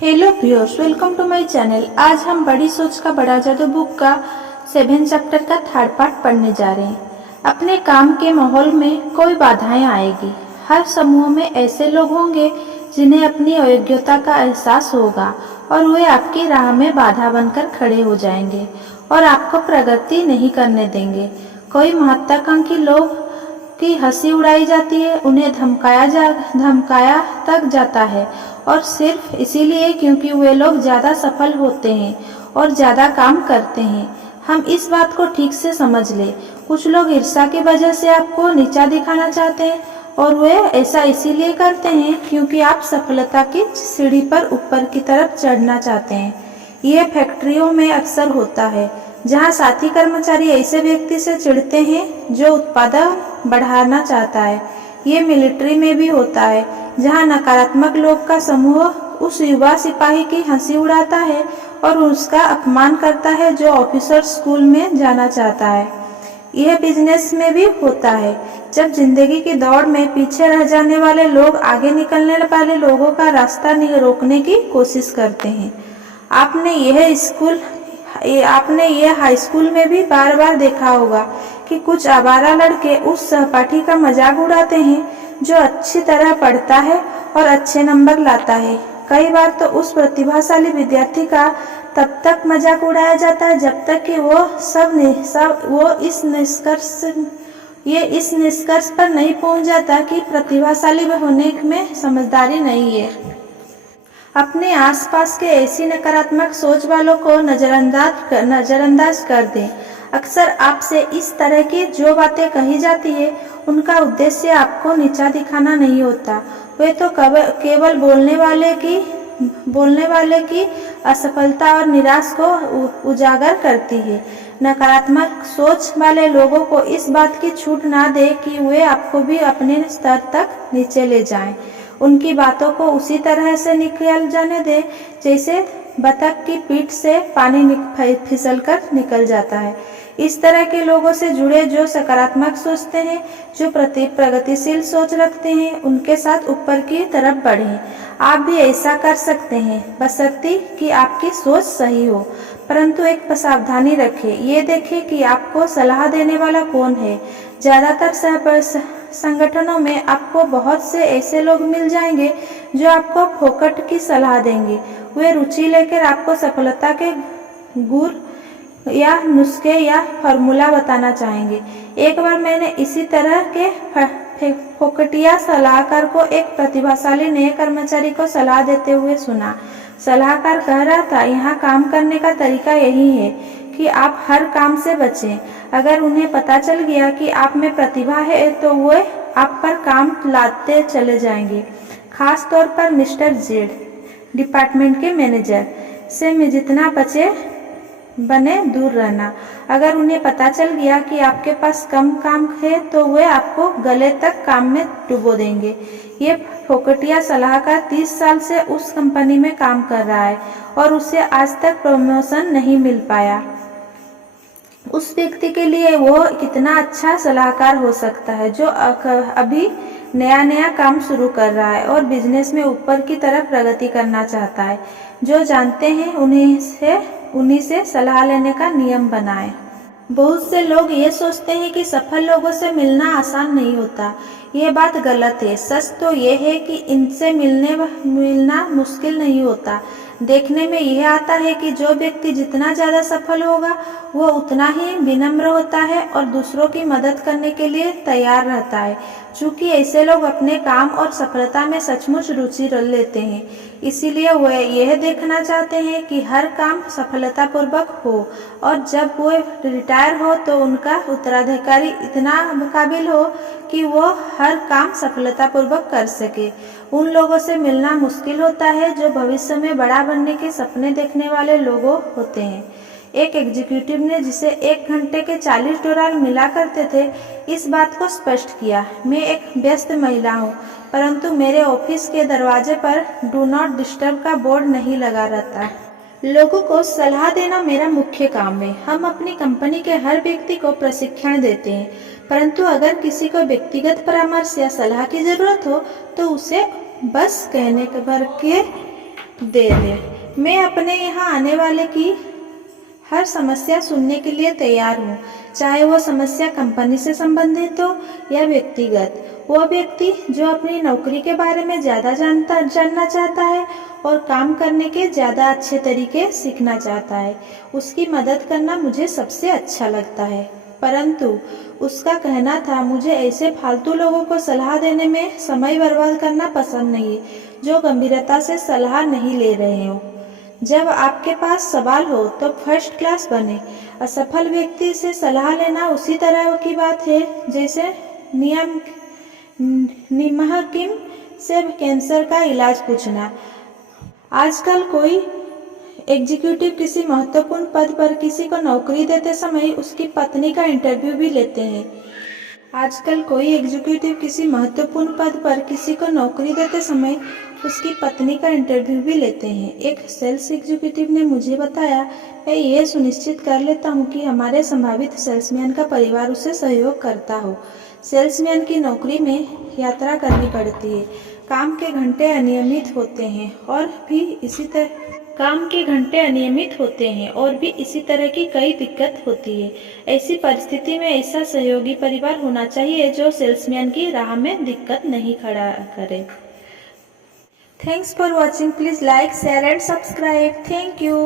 Hello viewers, welcome to my channel. आज हम बड़ी सोच का बड़ा जादू बुक का 7 चैप्टर का 3rd पार्ट पढ़ने जा रहे हैं। अपने काम के माहौल में कोई बाधाएं आएगी। हर समूह में ऐसे लोग होंगे जिन्हें अपनी अयोग्यता का एहसास होगा और वे आपकी राह में बाधा बनकर खड़े हो जाएंगे और आपको प्रगति नहीं करने देंगे। कोई महत्वाकांक्षी लोग की हंसी उड़ाई जाती है, उन्हें धमकाया तक जाता है और सिर्फ इसीलिए क्योंकि वे लोग ज़्यादा सफल होते हैं और ज़्यादा काम करते हैं। हम इस बात को ठीक से समझ लें। कुछ लोग ईर्ष्या की वजह से आपको नीचा दिखाना चाहते हैं और वे ऐसा इसीलिए करते हैं क्योंकि आप सफलता की सीढ़ी पर ऊपर की तरफ चढ़ना चाहते हैं। यह फैक्ट्रियों में अक्सर होता है, जहां साथी कर्मचारी ऐसे व्यक्ति से चिढ़ते हैं जो उत्पादन बढ़ाना चाहता है। ये मिलिट्री में भी होता है, जहां नकारात्मक लोग का समूह उस युवा सिपाही की हंसी उड़ाता है और उसका अपमान करता है जो ऑफिसर स्कूल में जाना चाहता है। यह बिजनेस में भी होता है, जब जिंदगी की दौड़ में पीछे रह जाने वाले लोग आगे निकलने वाले लोगों का रास्ता रोकने की कोशिश करते हैं। आपने यह हाई स्कूल में भी बार बार देखा होगा कि कुछ आवारा लड़के उस सहपाठी का मजाक उड़ाते हैं जो अच्छी तरह पढ़ता है और अच्छे नंबर लाता है। कई बार तो उस प्रतिभाशाली विद्यार्थी का तब तक मजाक उड़ाया जाता है जब तक कि वो इस निष्कर्ष पर नहीं पहुंच जाता कि प्रतिभाशाली होने में समझदारी नहीं है। अपने आसपास के ऐसी नकारात्मक सोच वालों को नजरअंदाज कर दें। अक्सर आपसे इस तरह की जो बातें कही जाती है, उनका उद्देश्य आपको नीचा दिखाना नहीं होता। वे तो केवल बोलने वाले की असफलता और निराश को उजागर करती है। नकारात्मक सोच वाले लोगों को इस बात की छूट ना दें कि वे आपको भी अपने स्तर तक नीचे ले जाएं। उनकी बातों को उसी तरह से निकल जाने दें जैसे बतख की पीठ से पानी फिसलकर निकल जाता है। इस तरह के लोगों से जुड़े जो सकारात्मक सोचते हैं, जो प्रगतिशील सोच रखते हैं, उनके साथ ऊपर की तरफ बढ़ें। आप भी ऐसा कर सकते हैं, बशर्ते कि आपकी सोच सही हो। परंतु एक सावधानी रखें, ये देखें कि आपको सलाह देने वाला कौन है। ज्यादातर संगठनों में आपको बहुत से ऐसे लोग मिल जाएंगे जो आपको फोकट की सलाह देंगे। वे रुचि लेकर आपको सफलता के गुर या नुस्खे या फॉर्मूला बताना चाहेंगे। एक बार मैंने इसी तरह के फोकटिया सलाहकार को एक प्रतिभाशाली नए कर्मचारी को सलाह देते हुए सुना। सलाहकार कह रहा था, यहाँ काम करने का तरीका यही है कि आप हर काम से बचें। अगर उन्हें पता चल गया कि आप में प्रतिभा है तो वे आप पर काम लाते चले जाएंगे। खास तौर पर मिस्टर जेड, डिपार्टमेंट के मैनेजर, से जितना बने दूर रहना। अगर उन्हें पता चल गया कि आपके पास कम काम है तो वे आपको गले तक काम में डुबो देंगे। ये फोकटिया सलाहकार 30 साल से उस कंपनी में काम कर रहा है और उसे आज तक प्रमोशन नहीं मिल पाया। उस व्यक्ति के लिए वो कितना अच्छा सलाहकार हो सकता है जो अभी नया काम शुरू कर रहा है और बिजनेस में ऊपर की तरफ प्रगति करना चाहता है। जो जानते हैं उन्हीं से सलाह लेने का नियम बनाएं। बहुत से लोग ये सोचते हैं कि सफल लोगों से मिलना आसान नहीं होता। ये बात गलत है। सच तो ये है कि इनसे मिलना मुश्किल नहीं होता। देखने में यह आता है कि जो व्यक्ति जितना ज्यादा सफल होगा वो उतना ही विनम्र होता है और दूसरों की मदद करने के लिए तैयार रहता है। चूंकि ऐसे लोग अपने काम और सफलता में सचमुच रुचि लेते हैं, इसीलिए वे यह देखना चाहते हैं कि हर काम सफलतापूर्वक हो और जब वो रिटायर हो तो उनका उत्तराधिकारी इतना काबिल हो कि वो हर काम सफलतापूर्वक कर सके। उन लोगों से मिलना मुश्किल होता है जो भविष्य में बड़ा बनने के सपने देखने वाले लोगों होते हैं। एक एग्जीक्यूटिव ने जिसे 1 घंटे के $40 मिला करते थे, इस बात को स्पष्ट किया। मैं एक व्यस्त महिला हूँ, परंतु मेरे ऑफिस के दरवाजे पर डू नॉट डिस्टर्ब का बोर्ड नहीं लगा रहता। लोगों को सलाह देना मेरा मुख्य काम है। हम अपनी कंपनी के हर व्यक्ति को प्रशिक्षण देते हैं, परंतु अगर किसी को व्यक्तिगत परामर्श या सलाह की जरूरत हो तो उसे बस कहने भर के देर है। मैं अपने यहाँ आने वाले की हर समस्या सुनने के लिए तैयार हूँ, चाहे वो समस्या कंपनी से संबंधित हो या व्यक्तिगत। वो व्यक्ति जो अपनी नौकरी के बारे में ज़्यादा जानना चाहता है और काम करने के ज़्यादा अच्छे तरीके सीखना चाहता है, उसकी मदद करना मुझे सबसे अच्छा लगता है। परंतु उसका कहना था, मुझे ऐसे फालतू लोगों को सलाह देने में समय बर्बाद करना पसंद नहीं, जो गंभीरता से सलाह नहीं ले रहे हो। जब आपके पास सवाल हो तो फर्स्ट क्लास बने। असफल व्यक्ति से सलाह लेना उसी तरह की बात है जैसे निमहकिम से कैंसर का इलाज पूछना। आजकल कोई एग्जीक्यूटिव किसी महत्वपूर्ण पद पर किसी को नौकरी देते समय उसकी पत्नी का इंटरव्यू भी लेते हैं। आजकल कोई एग्जीक्यूटिव किसी महत्वपूर्ण पद पर किसी को नौकरी देते समय उसकी पत्नी का इंटरव्यू भी लेते हैं। एक सेल्स एग्जीक्यूटिव ने मुझे बताया, मैं ये सुनिश्चित कर लेता हूँ कि हमारे संभावित सेल्समैन का परिवार उसे सहयोग करता हो। सेल्समैन की नौकरी में यात्रा करनी पड़ती है, काम के घंटे अनियमित होते हैं और भी इसी तरह की कई दिक्कत होती है। ऐसी परिस्थिति में ऐसा सहयोगी परिवार होना चाहिए जो सेल्समैन की राह में दिक्कत नहीं खड़ा करे। Thanks for watching. Please like, share and subscribe. Thank you.